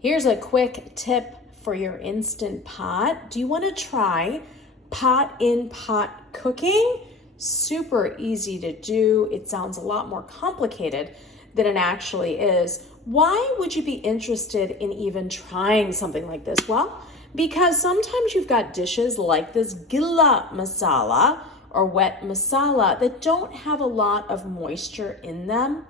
Here's a quick tip for your Instant Pot. Do you want to try pot-in-pot cooking? Super easy to do. It sounds a lot more complicated than it actually is. Why would you be interested in even trying something like this? Well, because sometimes you've got dishes like this gilla masala or wet masala that don't have a lot of moisture in them.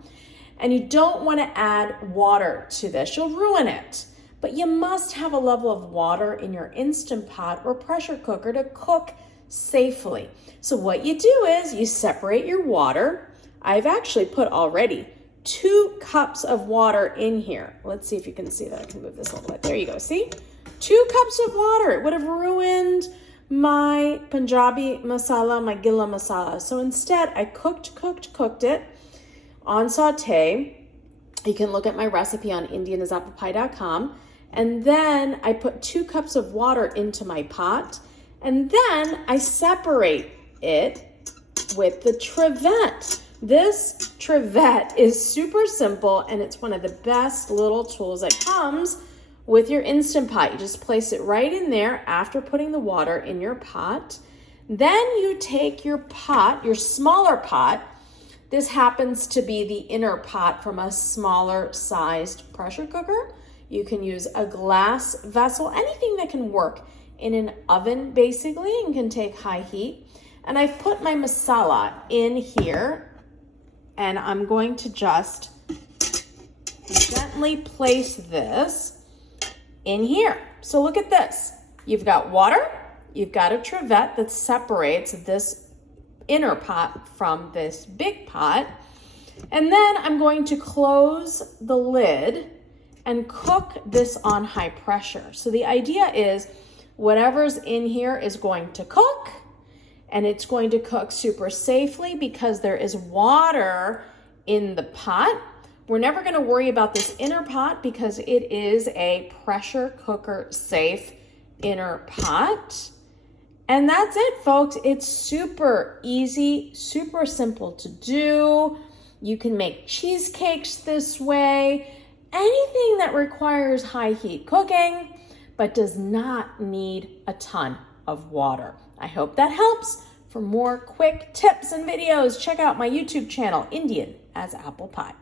And you don't want to add water to this. You'll ruin it. But you must have a level of water in your Instant Pot or pressure cooker to cook safely. So what you do is you separate your water. I've actually put already 2 cups of water in here. Let's see if you can see that. I can move this a little bit. There you go. See? 2 cups of water. It would have ruined my Punjabi masala, my gilla masala. So instead, I cooked it on saute. You can look at my recipe on indianazapplepie.com. And then I put 2 cups of water into my pot. And then I separate it with the trivet. This trivet is super simple and it's one of the best little tools that comes with your Instant Pot. You just place it right in there after putting the water in your pot. Then you take your pot, your smaller pot. This happens to be the inner pot from a smaller sized pressure cooker. You can use a glass vessel, anything that can work in an oven basically and can take high heat. And I've put my masala in here and I'm going to just gently place this in here. So look at this. You've got water, you've got a trivet that separates this inner pot from this big pot. And then I'm going to close the lid and cook this on high pressure. So the idea is whatever's in here is going to cook, and it's going to cook super safely because there is water in the pot. We're never going to worry about this inner pot because it is a pressure cooker safe inner pot. And that's it, folks. It's super easy, super simple to do. You can make cheesecakes this way. Anything that requires high heat cooking, but does not need a ton of water. I hope that helps. For more quick tips and videos, check out my YouTube channel, Indian as Apple Pie.